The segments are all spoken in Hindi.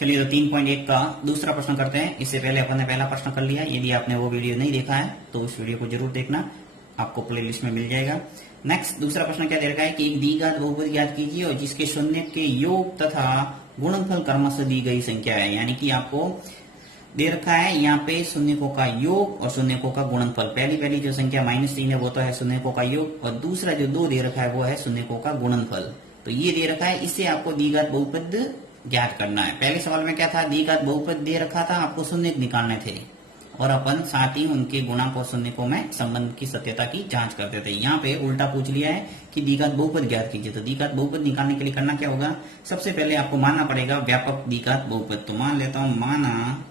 चलिए, तो 3.1 का दूसरा प्रश्न करते हैं। इससे पहले अपन ने पहला प्रश्न कर लिया। यदि आपने वो वीडियो नहीं देखा है तो उस वीडियो को जरूर देखना, आपको प्लेलिस्ट में मिल जाएगा। नेक्स्ट दूसरा प्रश्न क्या दे रखा है कि एक द्विघात बहुपद ज्ञात कीजिए और जिसके शून्य के योग तथा गुणनफल क्रमशः दी गई संख्या है। यानी कि आपको दे रखा है यहाँ पे शून्यकों का योग और शून्यकों का गुणनफल। पहली जो संख्या -3 है वो तो है शून्यकों का योग, और दूसरा जो 2 दे रखा है वो है शून्यकों का गुणनफल। तो ये दे रखा है, इससे आपको द्विघात बहुपद ज्ञात करना है। पहले सवाल में क्या था, द्विघात बहुपद दे रखा था, आपको शून्य निकालने थे और अपन साथ ही उनके गुणांक और शून्यकों में संबंध की सत्यता की जांच करते थे। यहाँ पे उल्टा पूछ लिया है कि द्विघात बहुपद ज्ञात कीजिए। तो द्विघात बहुपद निकालने के लिए करना क्या होगा, सबसे पहले आपको मानना पड़ेगा व्यापक द्विघात बहुपद। तो मान लेता हूं, माना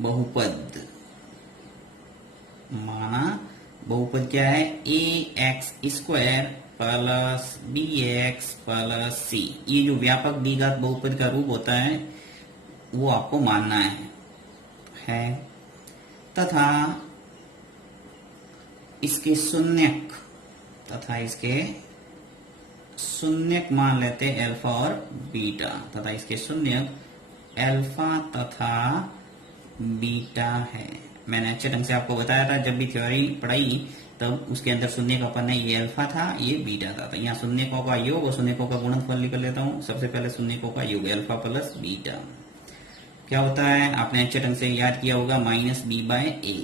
बहुपद, माना बहुपद क्या है, ax² plus bx plus c। ये जो व्यापक द्विघात बहुपद का रूप होता है वो आपको मानना है तथा इसके शून्यक मान लेते हैं अल्फा और बीटा, तथा इसके शून्यक अल्फा तथा बीटा है। मैंने अच्छे ढंग से आपको बताया था, जब भी थ्योरी पढ़ाई तब उसके अंदर शून्य का अपन है, ये अल्फा था, ये बीटा था। तो यहाँ शून्यकों का योग और शून्यकों का गुणनफल लिख लेता हूँ। सबसे पहले शून्यकों का योग अल्फा प्लस बीटा क्या होता है, आपने अच्छे ढंग से याद किया होगा, -b/a।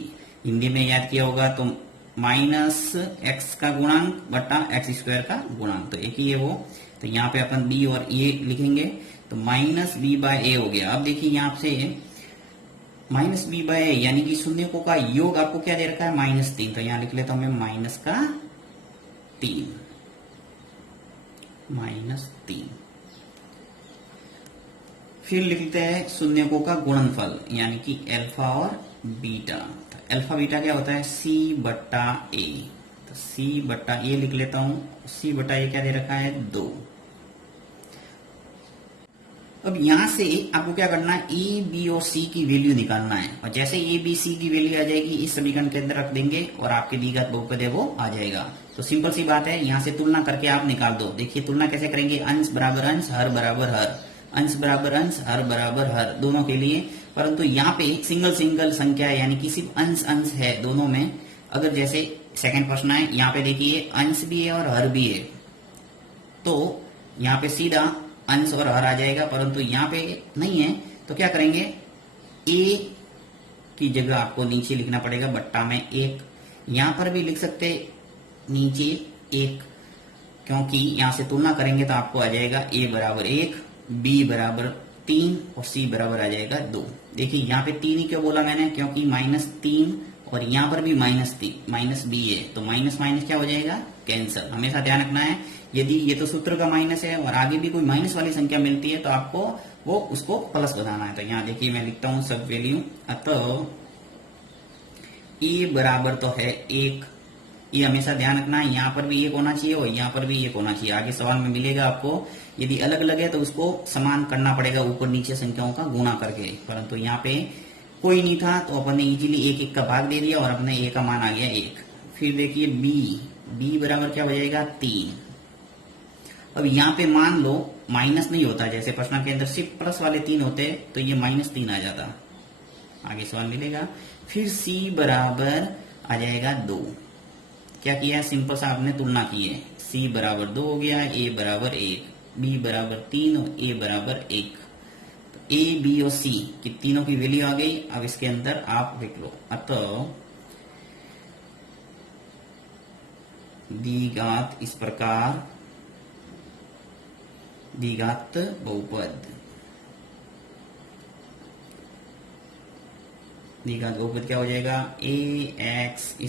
हिंदी में याद किया होगा तो -x का गुणांक बटा x² का गुणांक, तो एक ही है वो। तो यहाँ पे अपन b और a लिखेंगे, तो -b/a हो गया। अब देखिए यहाँ से -b/a यानी कि शून्यकों का योग आपको क्या दे रखा है, -3। तो यहाँ लिख लेता हूं मैं -3। फिर लिखते हैं शून्यकों का गुणनफल यानी कि अल्फा और बीटा। तो अल्फा बीटा क्या होता है, c/a। तो c/a लिख लेता हूं। c/a क्या दे रखा है, 2। अब यहां से आपको क्या करना है, ए बी और सी की वैल्यू निकालना है, और जैसे ए बी सी की वैल्यू आ जाएगी इस समीकरण के अंदर रख देंगे और आपके द्विघात बहुपद है वो आ जाएगा। तो सिंपल सी बात है, यहां से तुलना करके आप निकाल दो। देखिए तुलना कैसे करेंगे, अंश बराबर अंश, हर बराबर हर, अंश बराबर अंश, हर बराबर हर, दोनों के लिए। परंतु यहाँ पे सिंगल संख्या है, यानी कि सिर्फ अंश अंश है दोनों में। अगर जैसे सेकंड प्रश्न है, यहाँ पे देखिए अंश भी है और हर भी है, तो यहाँ पे सीधा अंश और हर आ जाएगा, परंतु यहाँ पे नहीं है। तो क्या करेंगे, a की जगह आपको नीचे लिखना पड़ेगा बट्टा में 1। यहां पर भी लिख सकते नीचे 1, क्योंकि यहां से तुलना करेंगे तो आपको आ जाएगा a बराबर 1, b बराबर 3 और c बराबर आ जाएगा 2। देखिए यहाँ पे 3 ही क्यों बोला मैंने, क्योंकि -3 और यहाँ पर भी -b है, तो माइनस माइनस क्या हो जाएगा, कैंसल। हमेशा ध्यान रखना है, यदि ये तो सूत्र का माइनस है और आगे भी कोई माइनस वाली संख्या मिलती है तो आपको वो उसको प्लस बनाना है। तो यहाँ देखिए मैं लिखता हूं सब वैल्यू, अतः ए बराबर तो है 1, ये हमेशा ध्यान रखना है, यहाँ पर भी 1 होना चाहिए और यहाँ पर भी 1 होना चाहिए। आगे सवाल में मिलेगा आपको, यदि अलग अलग है तो उसको समान करना पड़ेगा ऊपर नीचे संख्याओं का गुणा करके, परंतु यहाँ पे कोई नहीं था तो अपन ने इजीली 1 का भाग दे दिया और अपने a का मान आ गया 1। फिर देखिए b बराबर क्या हो जाएगा, 3। अब यहाँ पे मान लो माइनस नहीं होता, जैसे प्रश्न के अंदर सिर्फ प्लस वाले 3 होते तो ये -3 आ जाता, आगे सवाल मिलेगा। फिर c बराबर आ जाएगा 2। क्या किया है, सिंपल सा आपने तुलना की है, c बराबर 2 हो गया, a बराबर 1, b बराबर 3 और a बराबर 1। a b और c की तीनों की वैल्यू आ गई। अब इसके अंदर आप लिख लो, अतः द्विघात इस प्रकार द्विघात बहुपद, द्विघात बहुपद क्या हो जाएगा, ax²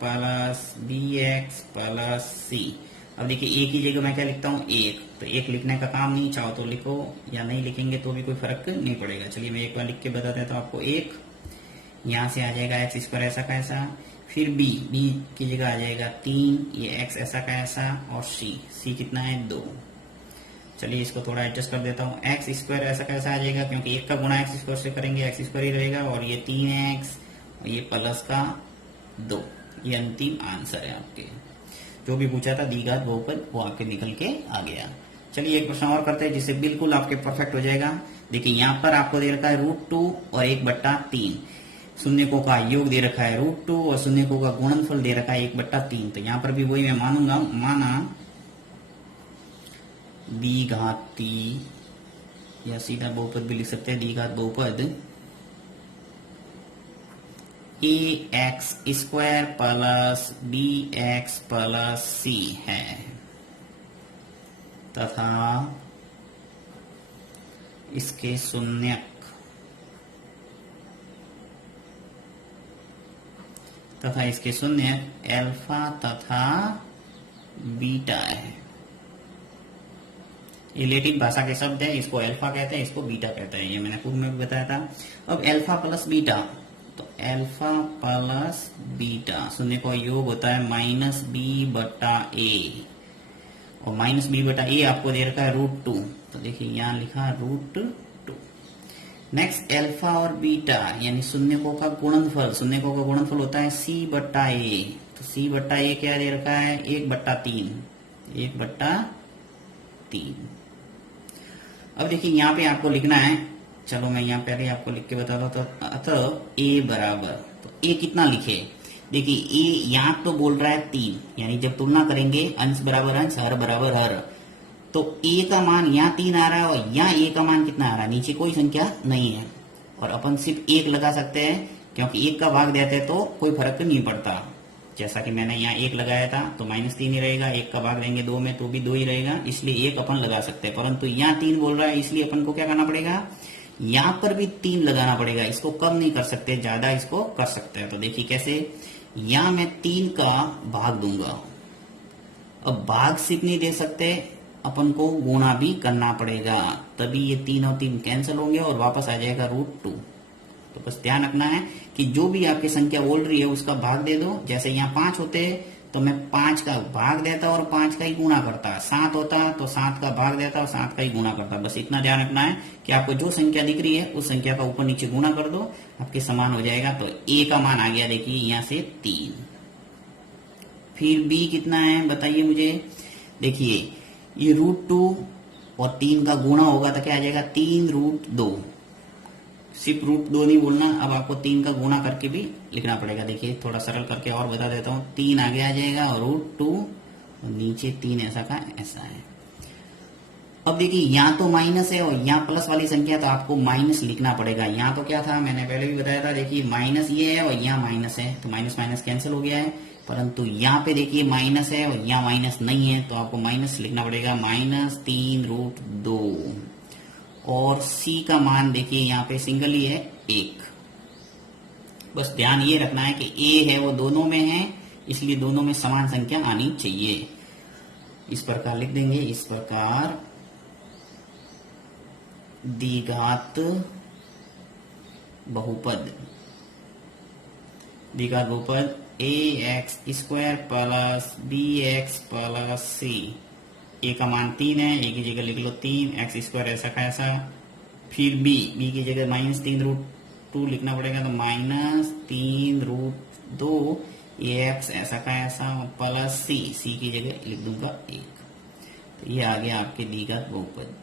plus bx plus c। अब देखिए a की जगह मैं क्या लिखता हूँ, 1। तो 1 लिखने का काम नहीं, चाहो तो लिखो या नहीं लिखेंगे तो भी कोई फर्क नहीं पड़ेगा। चलिए मैं एक बार लिख के बता देता हूँ आपको। 1 यहाँ से आ जाएगा x² ऐसा का ऐसा, फिर b की जगह आ जाएगा 3, ये x ऐसा का ऐसा, और c कितना है, 2। चलिए इसको थोड़ा एडजस्ट कर देता हूँ, x² ऐसा कैसा आ जाएगा, क्योंकि 1 का गुणा x² से करेंगे x² ही रहेगा, और ये 3x और ये प्लस का 2। ये अंतिम आंसर है आपके, जो भी पूछा था द्विघात बहुपद वो आपके निकल के आ गया। चलिए एक प्रश्न और करते हैं जिससे बिल्कुल आपके परफेक्ट हो जाएगा। देखिए यहाँ पर आपको दे रखा है √2 और 1/3, शून्यकों का योग दे रखा है √2 और शून्यकों का गुणनफल दे रखा है 1/3। तो यहाँ पर भी वही मैं मानूंगा, माना द्विघाती या सीधा बहुपद भी लिख सकते हैं, द्विघात बहुपद ax² plus bx plus c है तथा इसके शून्यक अल्फा तथा बीटा है। ये लैटिन भाषा के शब्द है, इसको अल्फा कहते हैं, इसको बीटा कहते हैं, ये मैंने पूर्व में भी बताया था। अब अल्फा प्लस बीटा, तो अल्फा प्लस बीटा शून्य का योग होता है -b/a और -b/a आपको दे रखा है √2, तो देखिए यहाँ लिखा √2। नेक्स्ट अल्फा और बीटा यानी शून्यकों का गुणनफल, शून्यकों का गुणनफल होता है c/a, तो c/a क्या दे रखा है 1/3। अब देखिए यहाँ पे आपको लिखना है, चलो मैं यहाँ पहले आपको लिख के बताता हूँ। तो अतः a बराबर, तो a कितना लिखे, देखिए a यहाँ तो बोल रहा है 3, यानी जब तुलना करेंगे अंश बराबर अंश, हर बराबर हर, तो a का मान यहाँ 3 आ रहा है और यहाँ a का मान कितना आ रहा है, नीचे कोई संख्या नहीं है और अपन सिर्फ 1 लगा सकते हैं, क्योंकि 1 का भाग देते हैं तो कोई फर्क नहीं पड़ता। जैसा कि मैंने यहाँ 1 लगाया था तो -3 ही रहेगा, 1 का भाग देंगे 2 में तो भी 2 ही रहेगा, इसलिए 1 अपन लगा सकते हैं। परंतु यहाँ 3 बोल रहा है, इसलिए अपन को क्या करना पड़ेगा, यहाँ पर भी 3 लगाना पड़ेगा। इसको कम नहीं कर सकते, ज्यादा इसको कर सकते हैं। तो देखिए कैसे, यहाँ मैं 3 का भाग दूंगा, अब भाग सिर्फ नहीं दे सकते, अपन को गुणा भी करना पड़ेगा, तभी ये 3 और 3 कैंसिल होंगे और वापस आ जाएगा √2। तो बस ध्यान रखना है कि जो भी आपकी संख्या बोल रही है उसका भाग दे दो। जैसे यहाँ 5 होते तो मैं 5 का भाग देता और 5 का ही गुणा करता, 7 होता तो 7 का भाग देता और 7 का ही गुणा करता। बस इतना ध्यान रखना है कि आपको जो संख्या दिख रही है उस संख्या का ऊपर नीचे गुणा कर दो, आपके समान हो जाएगा। तो a का मान आ गया, देखिए यहाँ से 3। फिर b कितना है बताइए मुझे, देखिए ये √2 और 3 का गुणा होगा तो क्या आ जाएगा 3√2, सिर्फ √2 नहीं बोलना, अब आपको 3 का गुणा करके भी लिखना पड़ेगा। देखिए थोड़ा सरल करके और बता देता हूँ, 3 आगे आ जाएगा और √2 और नीचे 3 ऐसा का ऐसा है। अब देखिए यहाँ तो माइनस है और यहाँ प्लस वाली संख्या, तो आपको माइनस लिखना पड़ेगा। यहाँ तो क्या था मैंने पहले भी बताया था, देखिए माइनस ये है और यहाँ माइनस है, तो माइनस माइनस कैंसिल हो गया है। परंतु यहाँ पे देखिए माइनस है और यहाँ माइनस नहीं है, तो आपको माइनस लिखना पड़ेगा, -3√2। और c का मान देखिए यहाँ पे सिंगल ही है 1। बस ध्यान ये रखना है कि a है वो दोनों में है, इसलिए दोनों में समान संख्या आनी चाहिए। इस प्रकार लिख देंगे, इस प्रकार द्विघात बहुपद ax² plus bx plus c, a का मान 3 है, a की जगह लिख लो 3, x² ऐसा का ऐसा, फिर b की जगह -3√2 लिखना पड़ेगा, तो -3√2 ax ऐसा का ऐसा प्लस c की जगह लिख दूंगा 1। तो ये आ गया आपके द्विघात बहुपद।